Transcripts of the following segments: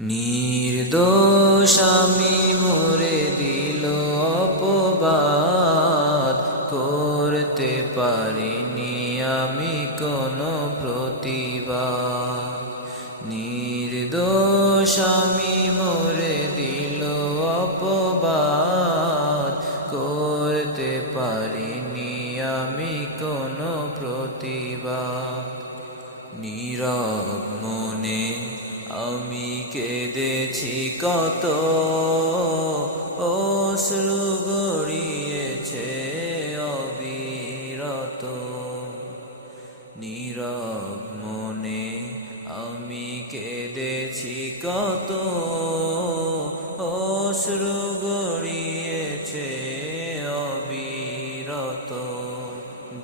নির্দোষ আমি মরে দিল অপবাদ। করতে পারিনি আমি কোনো প্রতিবাদ। নির্দোষ আমি মরে দিল অপবাদ। করতে পারিনি আমি কোনো প্রতিবাদ। নীরব আমি কেঁদেছি কত অশ্রু গড়িয়েছে অবিরত। নীরব মনে আমি কেঁদেছি কত অশ্রু গড়িয়েছে অবিরত।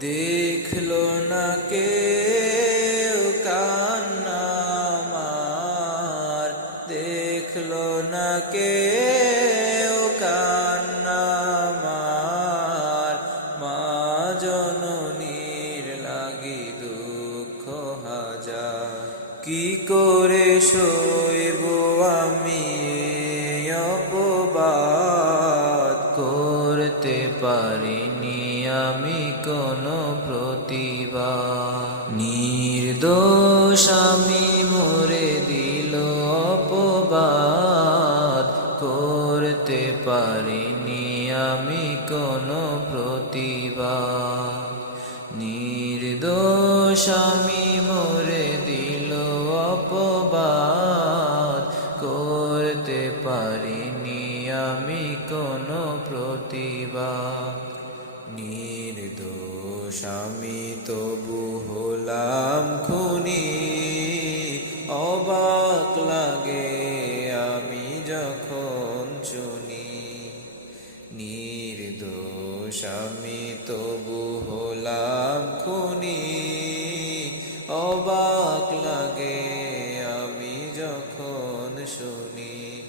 দেখল না কে দেখল না কে কান্না আমার মা জননীর লাগি দুঃখ হাজার। কি করে শৈব আমি অপবাদ? করতে পারিনি আমি কোনো প্রতিবাদ। নির্দোষ পারিনি আমি কোনো প্রতিবাদ। নির্দোষ আমি মরে দিল অপবাদ। করতে পারিনি আমি কোনো প্রতিবাদ। নির্দোষ আমি তবু হলাম খুনি। অবাক লাগে আমি তবু হলাম খুনি। অবাক লাগে আমি যখন শুনি।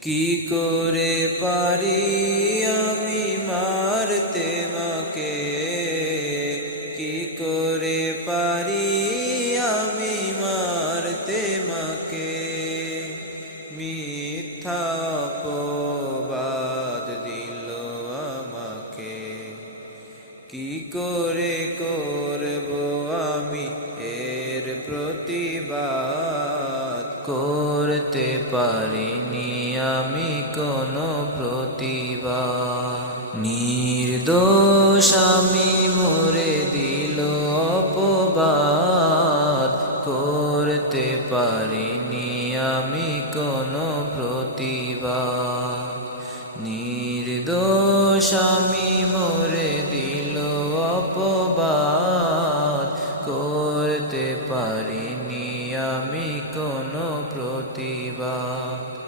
কি করে পারি আমি মারতে মাকে? কি করে পারি আমি মারতে মাকে? মিথ্যা কি করে করব আমি এর প্রতিবাদ? করতে পারিনি আমি কোনো প্রতিবাদ। নির্দোষ আমি মরে দিল অপবাদ। করতে পারিনি আমি কোনো প্রতিবাদ। নির্দোষ আমি অপবাদ করতে পারিনি আমি কোনো প্রতিবাদ।